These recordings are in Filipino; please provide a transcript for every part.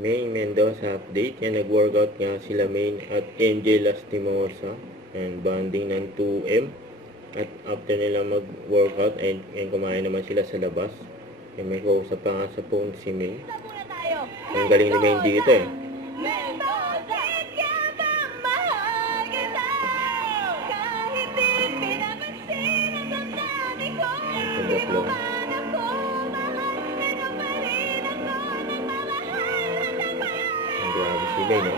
May Mendoza update. Yan, nag-workout nga sila May at MJ Lastimosa. And bonding ng 2M. At after nila mag-workout, and kumain naman sila sa labas. And may kausap pa nga sa phone si May. Ang galing ni May dito eh. Grabe si May, no?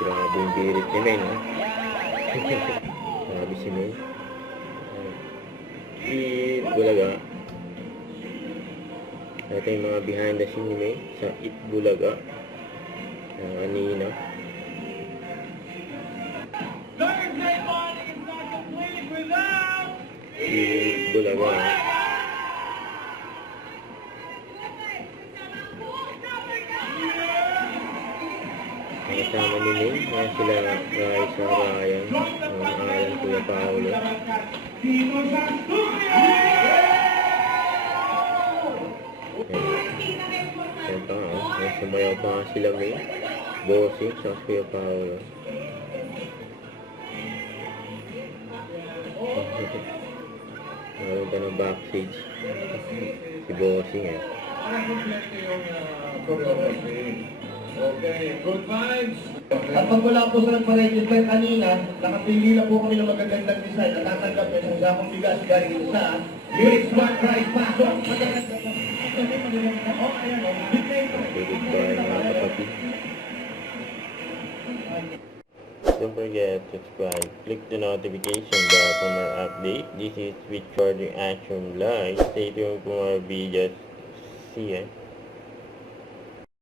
Grabe yung birit ni May, no? Grabe si May. Eat Bulaga. Ito yung mga behind the scene ni May sa Eat Bulaga kanina. Eat Bulaga. Kasama ni May, sila Raisa, Ryan, Alan, Kuya Paolo. Ayan pa nga, sumayaw pa nga sila May, Bossing, sa Kuya Paolo. Meron pa ng backstage si Bossing eh. Okay, good vibes. At pag wala po sa nagpa-register kanina, nakapili na po kami ng magagandang design at tatanggap niya sa sakong bigas galing sa Lyrics One Prize Pasok. Goodbye mga kapatid. Don't forget to subscribe. Click the notification bell for more update. This is Richard Action Live. Stay tuned for more videos. See ya.